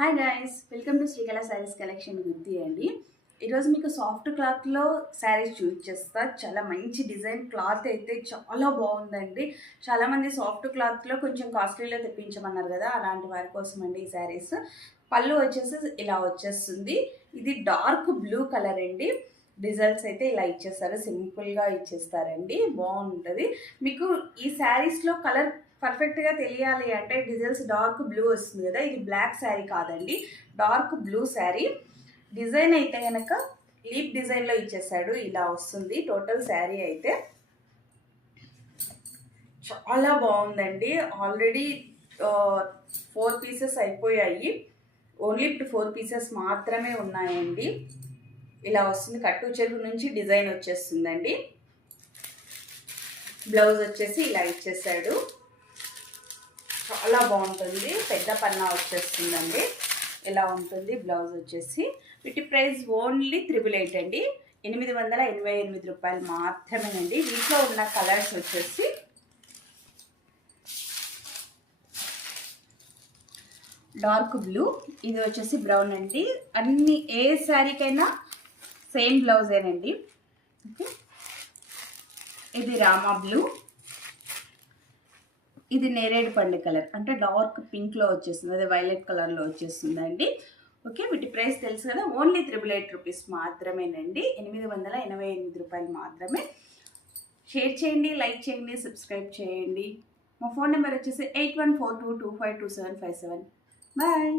Hi guys, welcome to Srikala sarees collection గుర్తి అండి. ఈరోజు మీకు సాఫ్ట్ క్లాత్లో శారీస్ చూపించేస్తా. చాలా మంచి డిజైన్ క్లాత్ అయితే చాలా బాగుందండి. చాలామంది సాఫ్ట్ క్లాత్లో కొంచెం కాస్ట్లీలో తెప్పించమన్నారు కదా, అలాంటి వారి కోసం అండి ఈ శారీస్. పళ్ళు వచ్చేసి ఇలా వచ్చేస్తుంది. ఇది డార్క్ బ్లూ కలర్ అండి. డిజైన్స్ అయితే ఇలా ఇచ్చేస్తారు, సింపుల్గా ఇచ్చేస్తారండి, బాగుంటుంది. మీకు ఈ శారీస్లో కలర్ పర్ఫెక్ట్గా తెలియాలి అంటే డిజైన్స్ డార్క్ బ్లూ వస్తుంది కదా, ఇది బ్లాక్ శారీ కాదండి, డార్క్ బ్లూ శారీ. డిజైన్ అయితే కనుక లీప్ డిజైన్లో ఇచ్చేసాడు, ఇలా వస్తుంది టోటల్ శారీ అయితే. చాలా బాగుందండి. ఆల్రెడీ 4 పీసెస్ అయిపోయాయి, ఓన్లీ ఇప్పుడు 4 పీసెస్ మాత్రమే ఉన్నాయండి. ఇలా వస్తుంది, కట్టు చెరువు నుంచి డిజైన్ వచ్చేస్తుందండి. బ్లౌజ్ వచ్చేసి ఇలా ఇచ్చేసాడు, చాలా బాగుంటుంది. పెద్ద పన్నా వచ్చేస్తుందండి, ఇలా ఉంటుంది బ్లౌజ్ వచ్చేసి. వీటి ప్రైస్ ఓన్లీ 888 అండి, 888 రూపాయలు మాత్రమేనండి. వీటిలో ఉన్న కలర్స్ వచ్చేసి డార్క్ బ్లూ, ఇది వచ్చేసి బ్రౌన్ అండి. అన్ని ఏ శారీకైనా సేమ్ బ్లౌజేనండి. ఓకే, ఇది రామా బ్లూ, ఇది నేరేడు పండు కలర్ అంటే డార్క్ పింక్లో వచ్చేస్తుంది, అదే వైలెట్ కలర్లో వచ్చేస్తుందండి. ఓకే, వీటి ప్రైస్ తెలుసు కదా, ఓన్లీ 888 రూపీస్ మాత్రమేనండి, 888 రూపాయలు మాత్రమే. షేర్ చేయండి, లైక్ చేయండి, సబ్స్క్రైబ్ చేయండి. మా ఫోన్ నెంబర్ వచ్చేసి 8142252757. బాయ్.